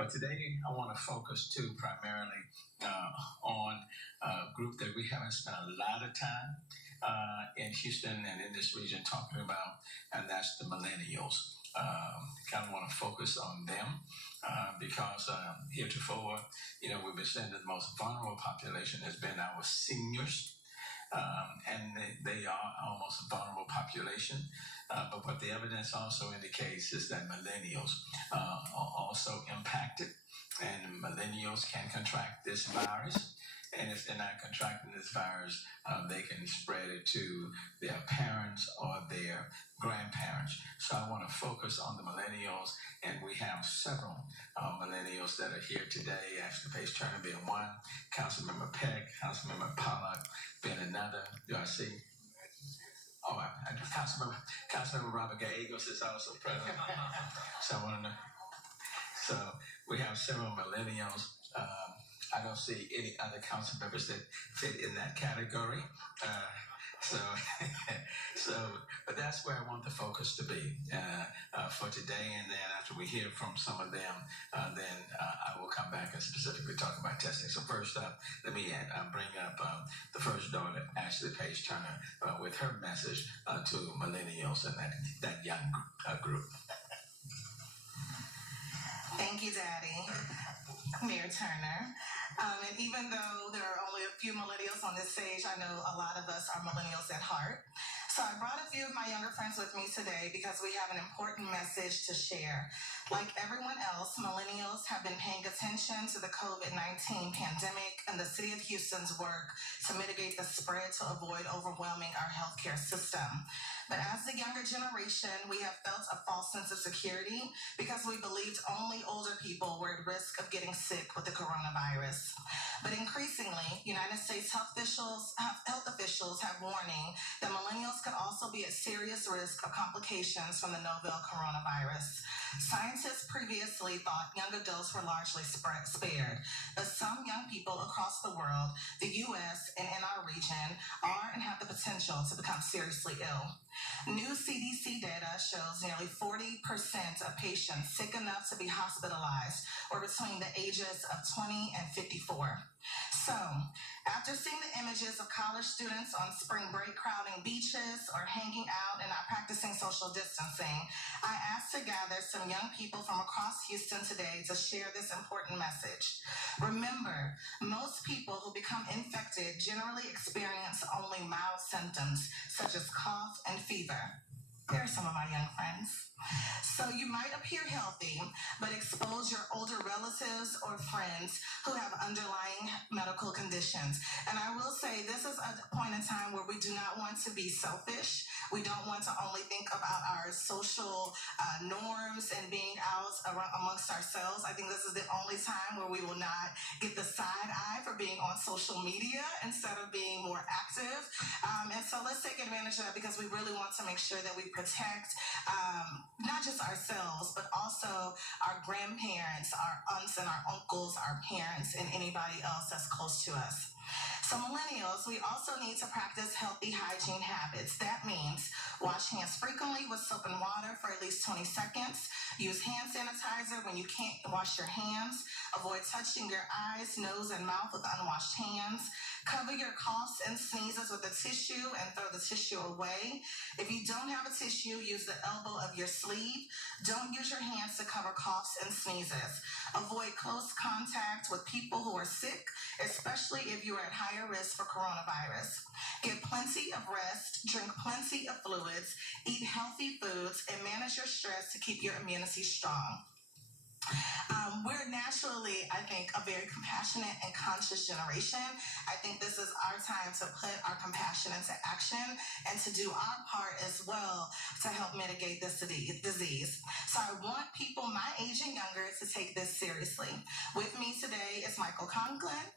But today I want to focus too primarily on a group that we haven't spent a lot of time in Houston and in this region talking about, and that's the millennials. Kind of want to focus on them because heretofore, we've been saying that the most vulnerable population has been our seniors. And they are almost a vulnerable population. But what the evidence also indicates is that millennials are also impacted, and millennials can contract this virus. And if they're not contracting this virus, they can spread it to their parents or their grandparents. So I want to focus on the millennials, and we have several millennials that are here today. Ashley Pace Turner being one, Councilmember Peck, Councilmember Pollock being another. Do I see? Oh, Councilmember Robert Gallegos is also present. So I want to know. So we have several millennials. I don't see any other council members that fit in that category. But that's where I want the focus to be for today. And then after we hear from some of them, then I will come back and specifically talk about testing. So first up, let me bring up the first daughter, Ashley Pace Turner, with her message to millennials and that young group. Thank you, Daddy, Mayor Turner. And even though there are only a few millennials on this stage, I know a lot of us are millennials at heart. So I brought a few of my younger friends with me today because we have an important message to share. Like everyone else, millennials have been paying attention to the COVID-19 pandemic and the city of Houston's work to mitigate the spread to avoid overwhelming our healthcare system. But as the younger generation, we have felt a false sense of security because we believed only older people were at risk of getting sick with the coronavirus. But increasingly, United States health officials have warning that millennials could also be at serious risk of complications from the novel coronavirus. Scientists previously thought young adults were largely spared, but some young people across the world, the U.S. and in our region, are and have the potential to become seriously ill. New CDC data shows nearly 40% of patients sick enough to be hospitalized were between the ages of 20 and 54. So, after seeing the images of college students on spring break crowding beaches or hanging out and not practicing social distancing, I asked to gather some young people from across Houston today to share this important message. Remember, most people who become infected generally experience only mild symptoms, such as cough and fever. There are some of my young friends. So you might appear healthy, but expose your older relatives or friends who have underlying medical conditions. And I will say this is a point in time where we do not want to be selfish. We don't want to only think about our social norms and being out amongst ourselves. I think this is the only time where we will not get the side eye for being on social media instead of being more active. And so let's take advantage of that because we really want to make sure that we protect not just ourselves, but also our grandparents, our aunts and our uncles, our parents, and anybody else that's close to us. So millennials, we also need to practice healthy hygiene habits. That means wash hands frequently with soap and water for at least 20 seconds. Use hand sanitizer when you can't wash your hands. Avoid touching your eyes, nose, and mouth with unwashed hands. Cover your coughs and sneezes with a tissue and throw the tissue away. If you don't have a tissue, use the elbow of your sleeve. Don't use your hands to cover coughs and sneezes. Avoid close contact with people who are sick, especially if you are at higher risk for coronavirus. Get plenty of rest, drink plenty of fluids, eat healthy foods, and manage your stress to keep your immunity strong. We're naturally, I think, a very compassionate and conscious generation. I think this is our time to put our compassion into action and to do our part as well to help mitigate this disease. So I want people my age and younger to take this seriously. With me today is Michael Conklin,